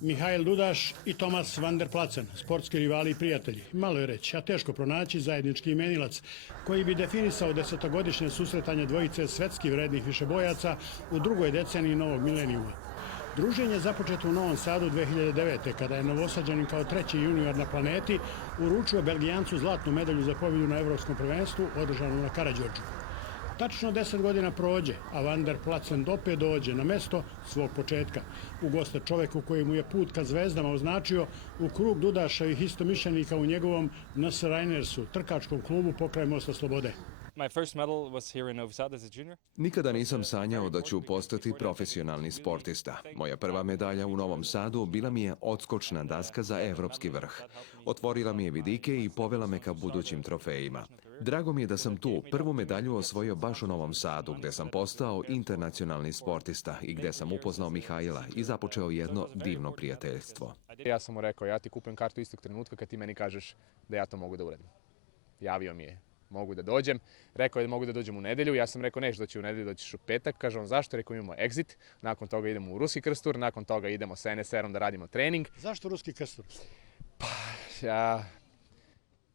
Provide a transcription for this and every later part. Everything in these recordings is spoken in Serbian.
Mihail Dudaš i Thomas van der Placen, sportski rivali i prijatelji. Malo je reći, a teško pronaći zajednički imenilac koji bi definisao desetogodišnje susretanje dvojice svetski vrednih višebojaca u drugoj deceniji novog milenijuma. Druženje započeto u Novom Sadu 2009. kada je Novosađanin kao treći junior na planeti uručio Belgijancu zlatnu medalju za pobjedu na Evropskom prvenstvu održanom na Karađorđu. Tačno 10 godina prođe, a Van der Placen opet dođe na mesto svog početka. Ugoste čoveku koji mu je put ka zvezdama označio u krug Dudaševih istomišljenika u njegovom NS Reinersu, trkačkom klubu pokraj Mosta Slobode. Nikada nisam sanjao da ću postati profesionalni sportista. Moja prva medalja u Novom Sadu bila mi je odskočna daska za evropski vrh. Otvorila mi je vidike i povela me ka budućim trofejima. Drago mi je da sam tu prvu medalju osvojio baš u Novom Sadu, gde sam postao internacionalni sportista i gde sam upoznao Mihaila i započeo jedno divno prijateljstvo. Ja sam mu rekao, ja ti kupujem kartu istog trenutka kad ti meni kažeš da ja to mogu da uradim. Javio mi je. Mogu da dođem. Rekao je da mogu da dođem u nedelju. Ja sam rekao, neš doći u nedelju, doćiš u petak. Kaže on, zašto? Rekao, imamo exit. Nakon toga idemo u Ruski Krstur. Nakon toga idemo sa NSR-om da radimo trening. Zašto Ruski Krstur?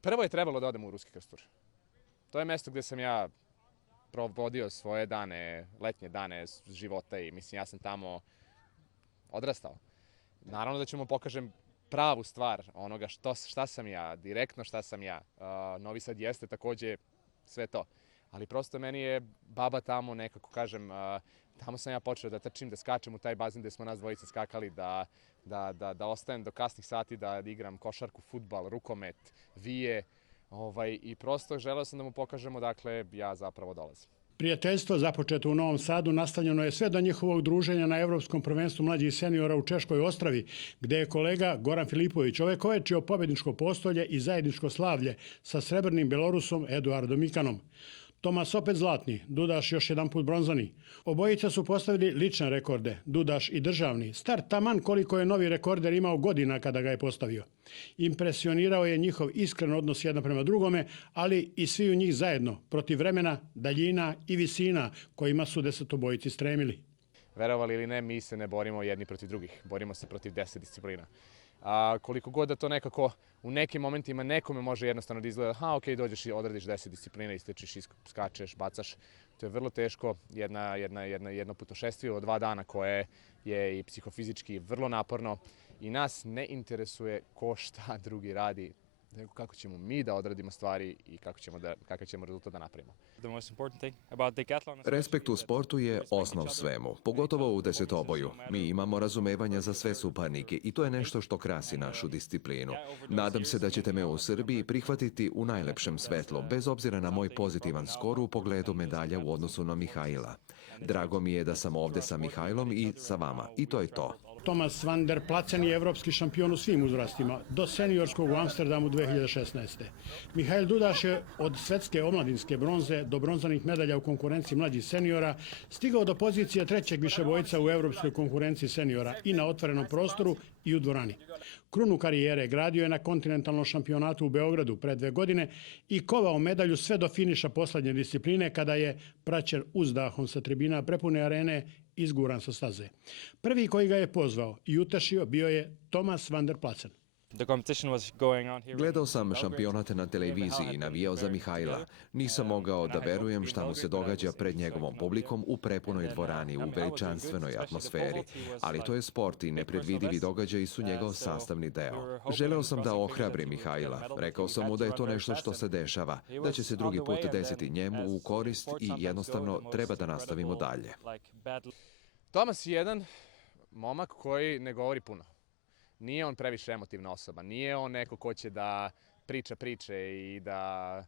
Prvo je trebalo da odem u Ruski Krstur. To je mesto gde sam ja provodio svoje dane, letnje dane života i mislim, ja sam tamo odrastao. Naravno da ćemo pokažem pravu stvar onoga šta sam ja, direktno šta sam ja. Novi Sad jeste takođe sve to. Ali prosto meni je baba tamo nekako, kažem, tamo sam ja počeo da trčim, da skačem u taj bazen gde smo nas dvojice skakali, da ostajem do kasnih sati, da igram košarku, fudbal, rukomet, vije. I prosto želeo sam da mu pokažemo dakle ja zapravo dolazim. Prijateljstvo započeto u Novom Sadu nastavljeno je sve do njihovog druženja na Evropskom prvenstvu mlađih seniora u Češkoj Ostravi, gde je kolega Goran Filipović ovekovečio pobedničko postolje i zajedničko slavlje sa srebrnim Belorusom Eduardom Mikanom. Tomas opet zlatni, Dudaš još jedan put bronzani. Obojica su postavili lične rekorde, Dudaš i državni, star taman koliko je novi rekorder imao godina kada ga je postavio. Impresionirao je njihov iskren odnos jedan prema drugome, ali i svi u njih zajedno, protiv vremena, daljina i visina kojima su desetobojici stremili. Verovali ili ne, mi se ne borimo jedni protiv drugih, borimo se protiv 10 disciplina. Koliko god da to nekako u nekim momentima nekome može jednostavno da izgleda, ok, dođeš i odradiš 10 disciplina, istečiš, skačeš, bacaš. To je vrlo teško, jedno putošestvije od 2 dana koje je i psihofizički vrlo naporno i nas ne interesuje ko šta drugi radi, nego kako ćemo mi da odradimo stvari i kakav ćemo rezultat da napravimo. Respekt u sportu je osnov svemu, pogotovo u desetoboju. Mi imamo razumevanja za sve suparnike i to je nešto što krasi našu disciplinu. Nadam se da ćete me u Srbiji prihvatiti u najlepšem svetlu, bez obzira na moj pozitivan skor u pogledu medalja u odnosu na Mihaila. Drago mi je da sam ovde sa Mihailom i sa vama. I to je to. Thomas van der Placen je evropski šampion u svim uzrastima, do seniorskog u Amsterdamu 2016. Mihail Dudaš je od svetske omladinske bronze do bronzanih medalja u konkurenciji mlađih seniora stigao do pozicije trećeg višebojca u evropskoj konkurenciji seniora i na otvorenom prostoru i u dvorani. Krunu karijere gradio je na kontinentalnom šampionatu u Beogradu pre 2 godine i kovao medalju sve do finiša poslednje discipline kada je praćen uzdahom sa tribina prepune arene izguran sa staze. Prvi koji ga je pozvao i utešio bio je Thomas van der Placen. Gledao sam šampionat na televiziji i navijao za Mihaila. Nisam mogao da verujem šta mu se događa pred njegovom publikom u prepunoj dvorani, u veličanstvenoj atmosferi. Ali to je sport i nepredvidivi događaji su njegov sastavni deo. Želeo sam da ohrabrim Mihaila. Rekao sam mu da je to nešto što se dešava, da će se drugi put desiti njemu u korist i jednostavno treba da nastavimo dalje. Thomas je jedan momak koji ne govori puno. Nije on previše emotivna osoba, nije on neko ko će da priča priče i da...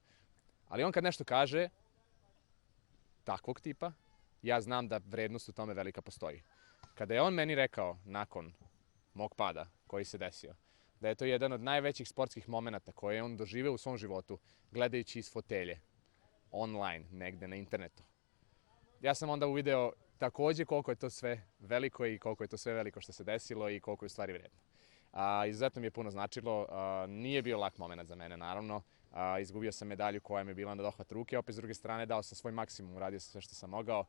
Ali on kad nešto kaže, takvog tipa, ja znam da vrednost u tome velika postoji. Kada je on meni rekao, nakon mog pada koji se desio, da je to jedan od najvećih sportskih momenata koje je on doživeo u svom životu, gledajući iz fotelje, online, negde na internetu. Ja sam onda uvideo takođe koliko je to sve veliko i koliko je to sve veliko što se desilo i koliko je u stvari vredno. Izuzetno mi je puno značilo, nije bio lak moment za mene naravno, izgubio sam medalju koja mi je bila na dohvat ruke, opet s druge strane dao sam svoj maksimum, uradio sam sve što sam mogao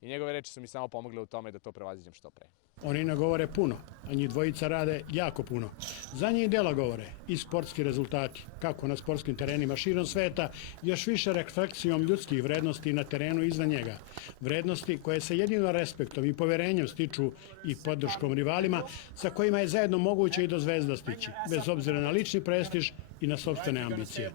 i njegove reči su mi samo pomogle u tome da to prevaziđem što pre. Oni ne govore puno, a njih dvojica rade jako puno. Za njih dela govore i sportski rezultati, kako na sportskim terenima širom sveta, još više refleksijom ljudskih vrednosti na terenu izvan njega. Vrednosti koje se jedino respektom i poverenjem stiču i podrškom rivalima sa kojima je zajedno moguće i do zvezda stići, bez obzira na lični prestiž i na sopstvene ambicije.